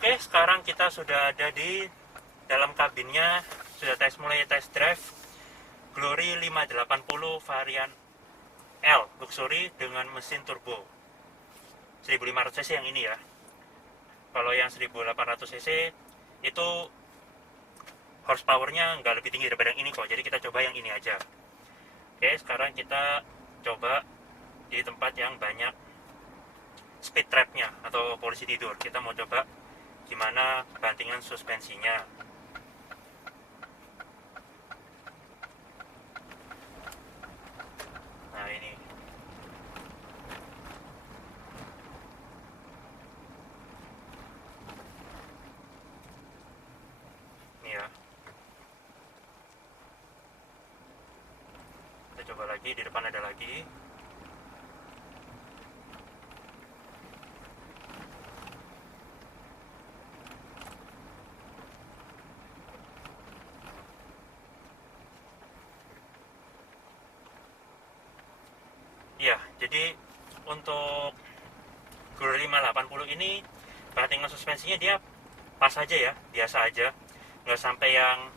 Oke, sekarang kita sudah ada di dalam kabinnya, sudah mulai test drive Glory 580 varian L Luxury dengan mesin turbo 1500 cc yang ini ya. Kalau yang 1800 cc itu horsepowernya nggak lebih tinggi daripada yang ini kok, jadi kita coba yang ini aja. Oke, sekarang kita coba di tempat yang banyak speed trapnya atau polisi tidur. Kita mau coba gimana bantingan suspensinya. Nah ini ya, kita coba lagi, di depan ada lagi. Ya, jadi untuk Glory 580 ini bantingan suspensinya dia pas aja ya, biasa aja, nggak sampai yang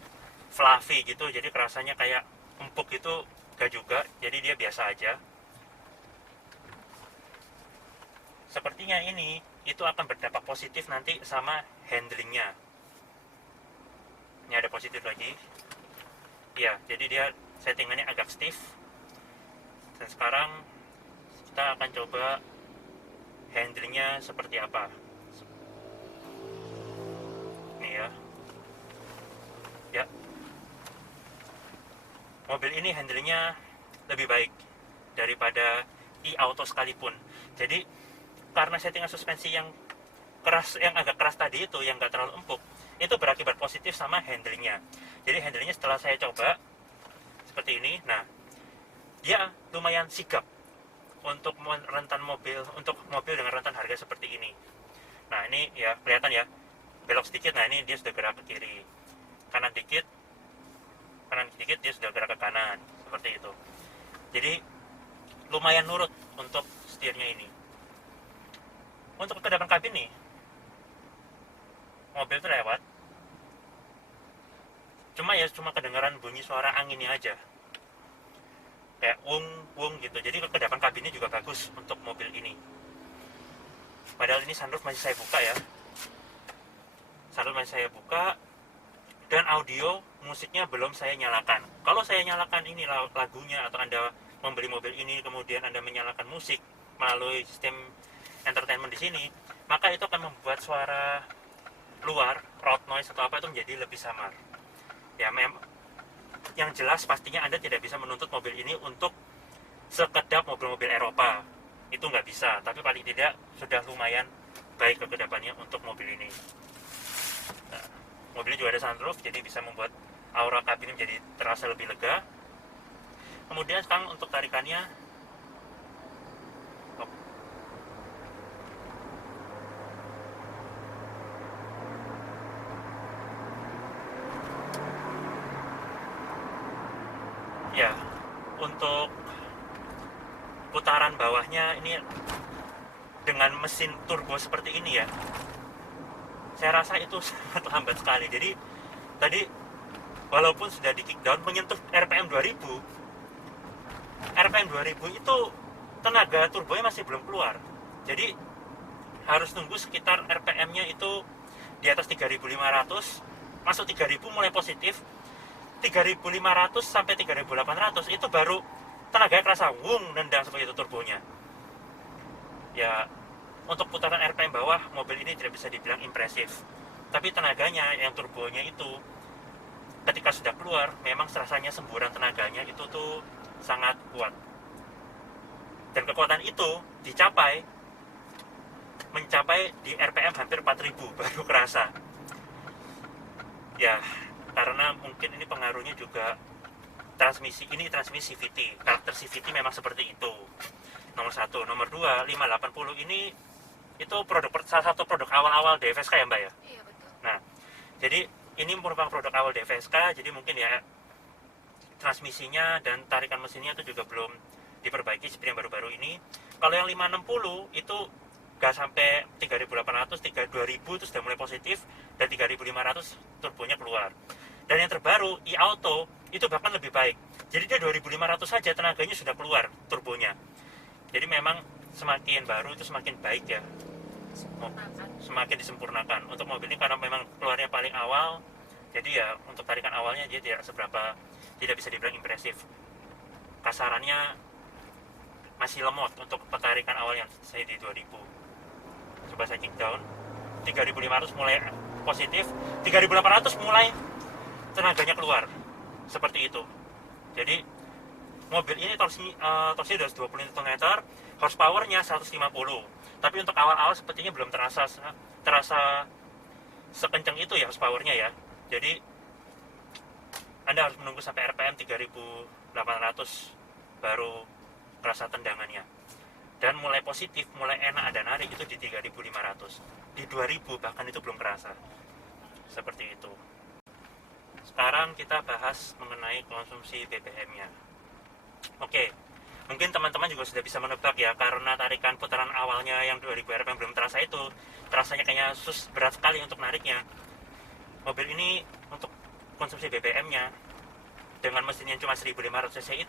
fluffy gitu, jadi kerasanya kayak empuk gitu, gak juga, jadi dia biasa aja. Sepertinya ini itu akan berdampak positif nanti sama handlingnya. Ini ada positif lagi ya, jadi dia settingannya agak stiff. Dan sekarang kita akan coba handlingnya seperti apa. Nih ya, ya, mobil ini handlingnya lebih baik daripada e-auto sekalipun. Jadi karena settingan suspensi yang keras, yang agak keras tadi itu, yang nggak terlalu empuk, itu berakibat positif sama handlingnya. Jadi handlingnya setelah saya coba seperti ini, nah dia lumayan sigap untuk rentan mobil, untuk mobil dengan rentan harga seperti ini. Nah ini ya kelihatan ya, belok sedikit, nah ini dia sudah gerak ke kiri, kanan dikit dia sudah gerak ke kanan, seperti itu. Jadi lumayan nurut untuk setirnya ini. Untuk kedalaman kabin nih, mobil itu lewat, cuma kedengaran bunyi suara anginnya aja, kayak wung gitu. Jadi kedalaman kabinnya juga bagus untuk mobil ini. Padahal ini sunroof masih saya buka ya, dan audio musiknya belum saya nyalakan. Kalau saya nyalakan ini lagunya, atau Anda membeli mobil ini kemudian Anda menyalakan musik melalui sistem entertainment di sini, maka itu akan membuat suara luar, road noise atau apa itu menjadi lebih samar. Ya, yang jelas pastinya Anda tidak bisa menuntut mobil ini untuk sekedap mobil-mobil Eropa. Itu nggak bisa, tapi paling tidak sudah lumayan baik kekedapannya untuk mobil ini. Nah, mobilnya juga ada sunroof, jadi bisa membuat aura kabin menjadi terasa lebih lega. Kemudian sekarang untuk tarikannya, ya, untuk putaran bawahnya ini dengan mesin turbo seperti ini ya, saya rasa itu sangat lambat sekali. Jadi tadi walaupun sudah di kickdown menyentuh RPM 2000 itu tenaga turbonya masih belum keluar. Jadi harus nunggu sekitar RPM-nya itu di atas 3500, masuk 3000 mulai positif, 3500 sampai 3800 itu baru tenaganya kerasa wung, nendang seperti itu turbonya. Ya, untuk putaran RPM bawah mobil ini tidak bisa dibilang impresif, tapi tenaganya yang turbonya itu ketika sudah keluar memang rasanya semburan tenaganya itu tuh sangat kuat, dan kekuatan itu mencapai di RPM hampir 4000 baru kerasa. Ya, karena mungkin ini pengaruhnya juga transmisi CVT, karakter CVT memang seperti itu. Nomor satu. Nomor dua, 580 ini itu salah satu produk awal-awal DFSK ya Mbak ya? Iya betul. Nah, jadi ini merupakan produk awal DFSK, jadi mungkin ya transmisinya dan tarikan mesinnya itu juga belum diperbaiki seperti yang baru-baru ini. Kalau yang 560 itu Gak sampai 3.800, 2000 itu sudah mulai positif, dan 3.500 turbonya keluar. Dan yang terbaru e-auto itu bahkan lebih baik, jadi dia 2.500 saja tenaganya sudah keluar turbonya. Jadi memang semakin baru itu semakin baik ya, semakin disempurnakan untuk mobil ini, karena memang keluarnya paling awal. Jadi ya untuk tarikan awalnya dia tidak bisa dibilang impresif, kasarannya masih lemot untuk petarikan awalnya. Saya di 2000, coba saya kick down, 3.500 mulai positif, 3.800 mulai tenaganya keluar, seperti itu. Jadi mobil ini torsinya 220 Nm, horsepowernya 150. Tapi untuk awal-awal sepertinya belum terasa sekencang itu ya horsepowernya ya. Jadi Anda harus menunggu sampai RPM 3.800 baru terasa tendangannya. Dan mulai positif, mulai enak ada narik itu di 3.500. Di 2.000 bahkan itu belum kerasa. Seperti itu. Sekarang kita bahas mengenai konsumsi BBM-nya. Oke, mungkin teman-teman juga sudah bisa menebak ya, karena tarikan putaran awalnya yang 2000 RPM belum terasa itu, terasanya kayaknya berat sekali untuk nariknya. Mobil ini untuk konsumsi BBM-nya dengan mesin yang cuma 1500 cc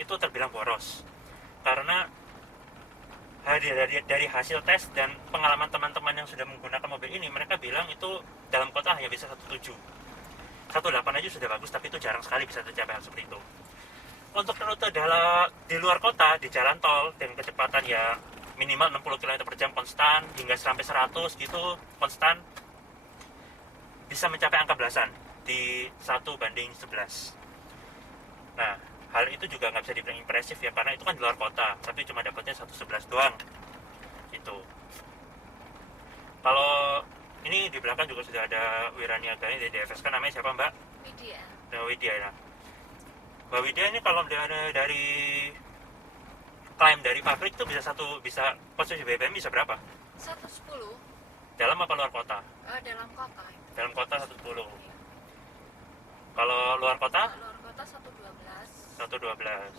itu terbilang boros. Karena dari hasil tes dan pengalaman teman-teman yang sudah menggunakan mobil ini, mereka bilang itu dalam kota hanya bisa 17, 18 aja sudah bagus, tapi itu jarang sekali bisa tercapai hal seperti itu. Untuk rute di luar kota, di jalan tol dengan kecepatan ya minimal 60 km per jam konstan hingga sampai 100 gitu konstan, bisa mencapai angka belasan di 1:11. Nah, hal itu juga nggak bisa dibilang impresif ya, karena itu kan di luar kota, tapi cuma dapatnya 1:11 doang gitu. Kalau ini di belakang juga sudah ada Wiraniagani dari DFSK, namanya siapa Mbak? Widya. Widya ya. Mbak Widya ini kalau dari klaim dari pabrik itu bisa konsumsi BBM bisa berapa? 110. Dalam apa luar kota? Dalam kota. Dalam kota 110. Iya. Kalau luar kota? Luar kota 112. 112.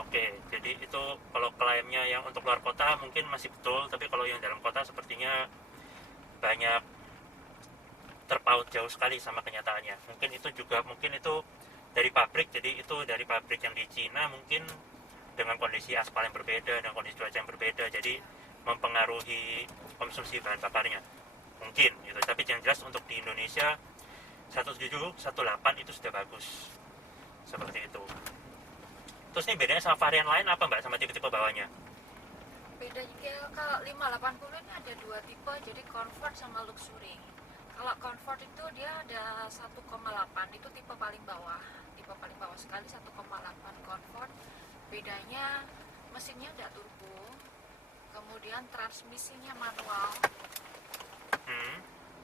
Oke, jadi itu kalau klaimnya yang untuk luar kota mungkin masih betul, tapi kalau yang dalam kota sepertinya banyak terpaut jauh sekali sama kenyataannya. Mungkin itu dari pabrik, jadi itu dari pabrik yang di Cina, mungkin dengan kondisi aspal yang berbeda dan kondisi cuaca yang berbeda, jadi mempengaruhi konsumsi bahan bakarnya mungkin gitu. Tapi yang jelas untuk di Indonesia 17, 18 itu sudah bagus, seperti itu. Terus ini bedanya sama varian lain apa Mbak, sama tipe-tipe bawahnya? Bedanya kalau 580 ini ada dua tipe, jadi comfort sama luxury. Kalau comfort itu dia ada 1,8, itu tipe paling bawah sekali, 1,8 comfort. Bedanya mesinnya tidak turbo, kemudian transmisinya manual,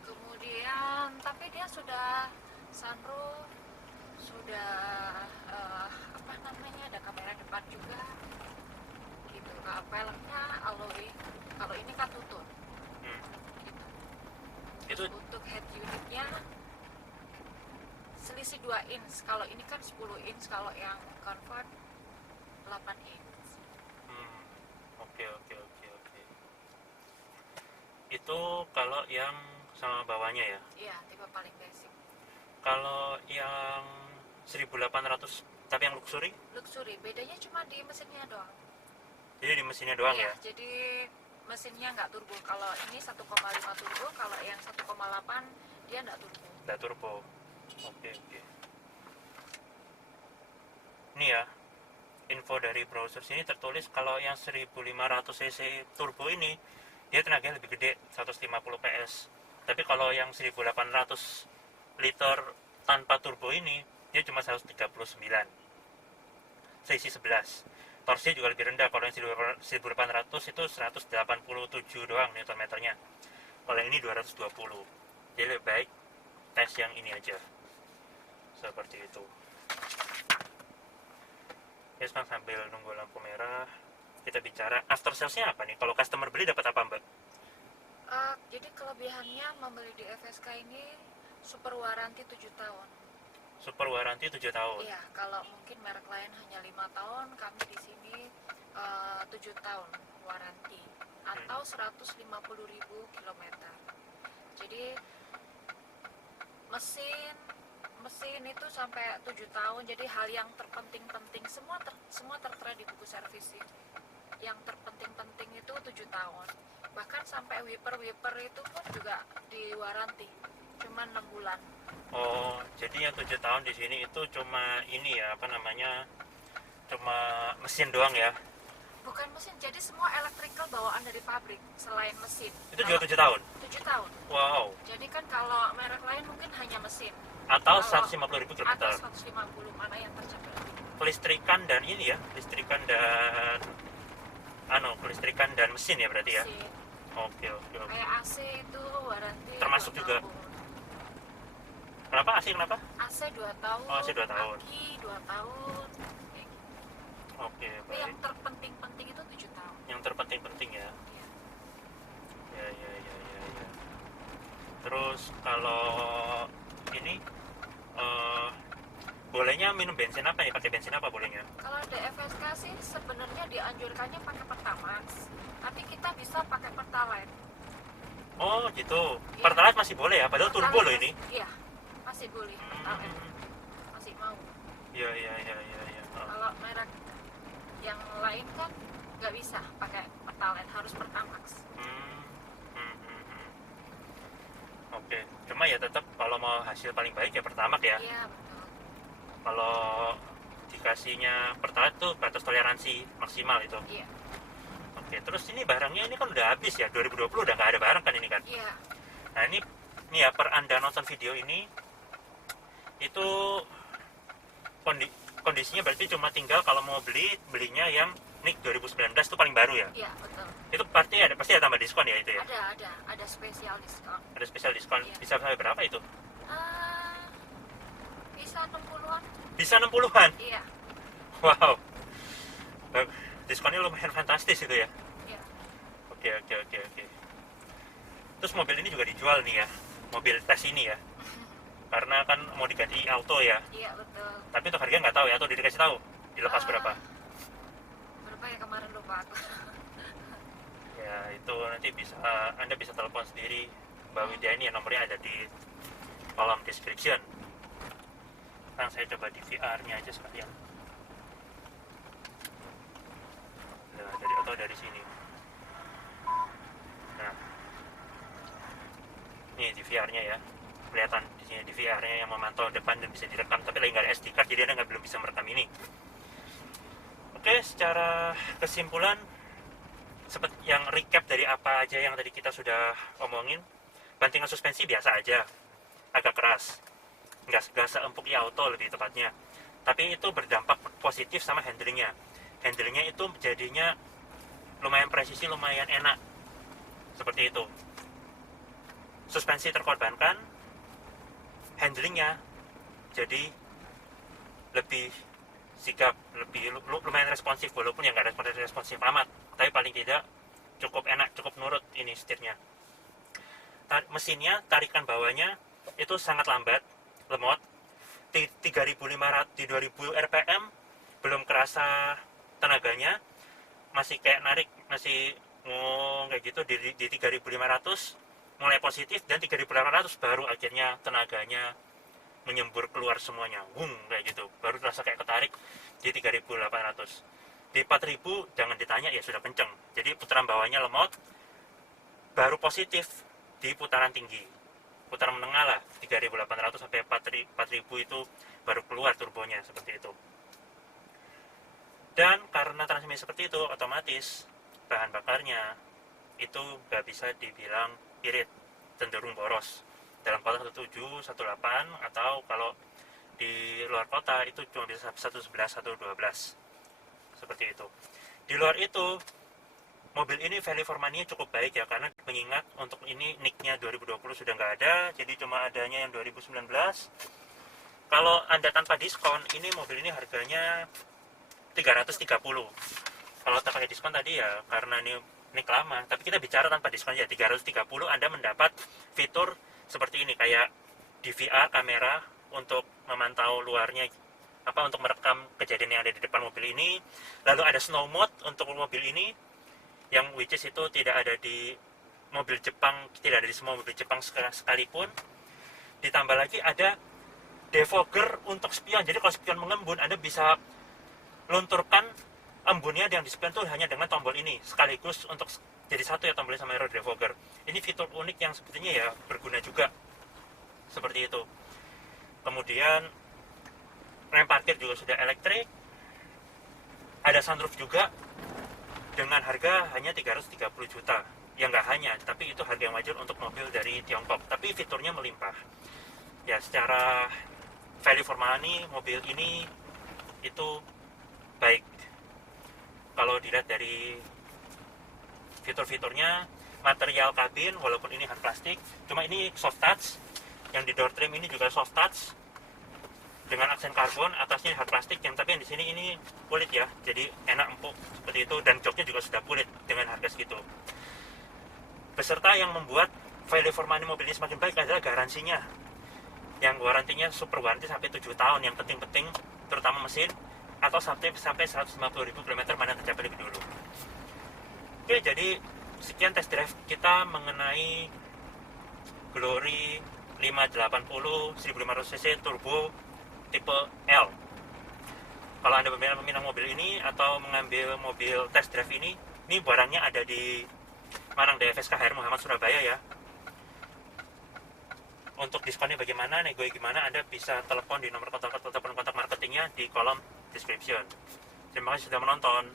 kemudian tapi dia sudah sunroof, sudah ada kamera depan juga gitu. Peleknya alloy, kalau ini kan tutup gitu. Itu untuk head unitnya selisih 2 inch, kalau ini kan 10 inch, kalau yang comfort 8 inch. Oke. Itu kalau yang sama bawahnya ya? Iya, tipe paling basic. Kalau yang 1800 tapi yang luxury? Luxury bedanya cuma di mesinnya doang. Jadi di mesinnya doang Iya, ya? jadi mesinnya nggak turbo. Kalau ini 1,5 turbo, kalau yang 1,8 dia nggak turbo. Nggak turbo. Oke. Ini ya, info dari browser sini tertulis kalau yang 1500 cc turbo ini dia tenaganya lebih gede, 150 PS. Tapi kalau yang 1800 liter tanpa turbo ini dia cuma 139 cc 11. Torsinya juga lebih rendah. Kalau yang 1800 itu 187 doang Nm meternya, kalau yang ini 220. Jadi lebih baik tes yang ini aja, seperti itu. Ya, sekarang sambil nunggu lampu merah kita bicara after salesnya apa nih. Kalau customer beli dapat apa Mbak? Jadi kelebihannya membeli di FSK ini super waranti 7 tahun. Super waranti 7 tahun. Iya, kalau mungkin merek lain hanya 5 tahun, kami di sini 7 tahun waranti. atau 150.000 kilometer. Jadi mesin itu sampai 7 tahun. Jadi hal yang terpenting-penting semua tertera di buku servis sih. Yang terpenting-penting itu 7 tahun. Bahkan sampai wiper itu pun juga di waranti. Cuma 6 bulan. Oh, jadi yang 7 tahun di sini itu cuma ini ya, apa namanya? Cuma mesin doang ya. Bukan mesin, jadi semua electrical bawaan dari pabrik selain mesin. Itu juga 7 tahun. 7 tahun. Wow. Jadi kan kalau merek lain mungkin hanya mesin. Atau Kalau 150.000 atau kilometer. 150, mana yang tercapai? Kelistrikan dan ini ya, kelistrikan dan kelistrikan dan mesin ya berarti ya. Mesin. Oke. Kayak AC itu waranti Termasuk 2 juga. tahun. Kenapa AC kenapa? AC 2 tahun. Oh, AC 2 tahun. Aki 2 tahun. Kayak gitu. Oke, Tapi baik. yang terpenting-penting itu 7 tahun. Yang terpenting-penting ya. Iya. Ya. Terus kalau ini bolehnya minum bensin apa ya? Pakai bensin apa bolehnya? Kalau DFSK sih sebenarnya dianjurkannya pakai Pertamax, tapi kita bisa pakai Pertalite. Oh gitu. Iya. Pertalite masih boleh ya? Padahal turbo loh ini. Iya, masih boleh Pertalite. Masih mau. Iya. Kalau merek yang lain kan nggak bisa pakai Pertalite, harus Pertamax. Oke. Cuma ya tetap kalau mau hasil paling baik ya Pertamax ya. Iya, betul. Kalau dikasihnya Pertalite tuh batas toleransi maksimal itu. Iya. Oke. Terus ini barangnya ini kan udah habis ya. 2020 udah nggak ada barang kan ini kan? Iya. Nah ini ya per Anda nonton video ini itu kondisinya berarti cuma tinggal kalau mau belinya yang NIK 2019 itu paling baru ya. Iya, betul. Itu pasti ada tambah diskon ya itu ya. Ada spesial diskon. Ada spesial diskon. Iya. Bisa sampai berapa itu? Bisa 60-an. Bisa 60-an. Iya. Wow. Diskonnya lumayan fantastis itu ya. Iya. Oke. Terus mobil ini juga dijual nih ya. Mobil tes ini ya. Karena kan mau diganti auto ya. Iya, betul. Tapi untuk harganya nggak tahu ya, atau dikasih tahu dilepas berapa. Berapa ya kemarin, lupa aku. Ya itu nanti Anda bisa telepon sendiri Mbak Widya ini ya, nomornya ada di kolom description. Sekarang saya coba di VR-nya aja sekalian. Nah, dari sini. Nah, ini di VR-nya ya. Kelihatan di sini di VR-nya yang memantau depan dan bisa direkam, tapi lagi nggak ada SD card, jadi Anda belum bisa merekam ini. Oke, secara kesimpulan, seperti yang recap dari apa aja yang tadi kita sudah omongin, bantingan suspensi biasa aja, agak keras, nggak seempuk e-auto lebih tepatnya, tapi itu berdampak positif sama handlingnya itu jadinya lumayan presisi, lumayan enak, seperti itu. Suspensi terkorbankan, handlingnya jadi lebih sigap, lebih lumayan responsif, walaupun yang nggak responsif amat, tapi paling tidak cukup enak, cukup nurut ini setirnya. Mesinnya, tarikan bawahnya itu sangat lambat, lemot, 3.500 di 2.000 rpm belum kerasa tenaganya, masih kayak narik, masih kayak gitu di 3.500 mulai positif, dan 3.800 baru akhirnya tenaganya menyembur keluar semuanya, kayak gitu, baru terasa kayak ketarik di 3.800. Di 4.000 jangan ditanya, ya sudah kenceng, jadi putaran bawahnya lemot, baru positif di putaran tinggi, putaran menengah lah, 3.800 sampai 4.000 itu baru keluar turbonya, seperti itu. Dan karena transmisi seperti itu, otomatis bahan bakarnya itu nggak bisa dibilang irit, cenderung boros. Dalam kota 17, 18, atau kalau di luar kota itu cuma bisa 111, 112, seperti itu. Di luar itu, mobil ini value for money-nya cukup baik ya, karena mengingat untuk ini NIK-nya 2020 sudah nggak ada, jadi cuma adanya yang 2019. Kalau Anda tanpa diskon, ini mobil ini harganya 330. Kalau tak pakai diskon tadi ya, karena ini NIK lama, tapi kita bicara tanpa diskon ya, 330 Anda mendapat fitur seperti ini, kayak DVR kamera untuk memantau luarnya, untuk merekam kejadian yang ada di depan mobil ini. Lalu ada snow mode untuk mobil ini, yang which is itu tidak ada di mobil Jepang, tidak ada di semua mobil Jepang sekalipun. Ditambah lagi ada defogger untuk spion. Jadi kalau spion mengembun, Anda bisa lunturkan embunnya yang di spion itu hanya dengan tombol ini sekaligus untuk jadi satu ya tombolnya sama error defogger. Ini fitur unik yang sebetulnya ya berguna juga seperti itu. Kemudian rem parkir juga sudah elektrik, ada sunroof juga dengan harga hanya 330 juta. Ya nggak hanya, tapi itu harga yang wajar untuk mobil dari Tiongkok, tapi fiturnya melimpah ya. Secara value for money mobil ini itu baik kalau dilihat dari fitur-fiturnya. Material kabin walaupun ini hard plastik, cuma ini soft touch. Yang di door trim ini juga soft touch dengan aksen karbon, atasnya hard plastik, tapi yang di sini ini kulit ya, jadi enak empuk seperti itu. Dan joknya juga sudah kulit dengan harga segitu. Beserta yang membuat value for money mobil ini semakin baik adalah garansinya, yang warantinya super waranti sampai 7 tahun yang penting-penting, terutama mesin, atau sampai 150.000 km mana tercapai lebih dulu. Oke, jadi sekian test drive kita mengenai Glory 580 1500cc turbo tipe L. Kalau Anda peminat mobil ini atau mengambil mobil test drive ini barangnya ada di Malang DFS KHR Muhammad Surabaya ya. Untuk diskonnya bagaimana, nego gimana, Anda bisa telepon di nomor kontak marketingnya di kolom description. Terima kasih sudah menonton.